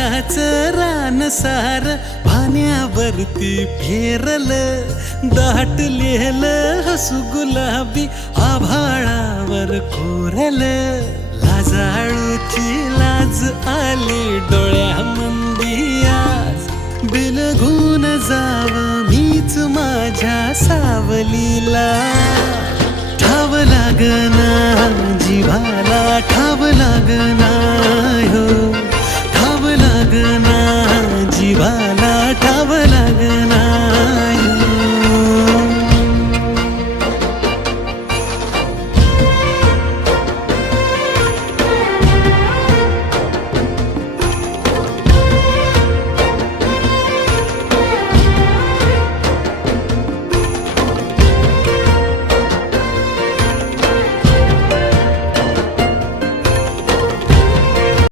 सोन्याचं रान सार पाण्यावरती फेरलं, दाटलेलं हसू गुलाबी आभाळावर कोरलं. लाजाळूची लाज आली डोळ्यामंदी आज, बिलगून जाव मीच माझ्या सावलीला. ठाव लागना जीवाला, ठाव लागना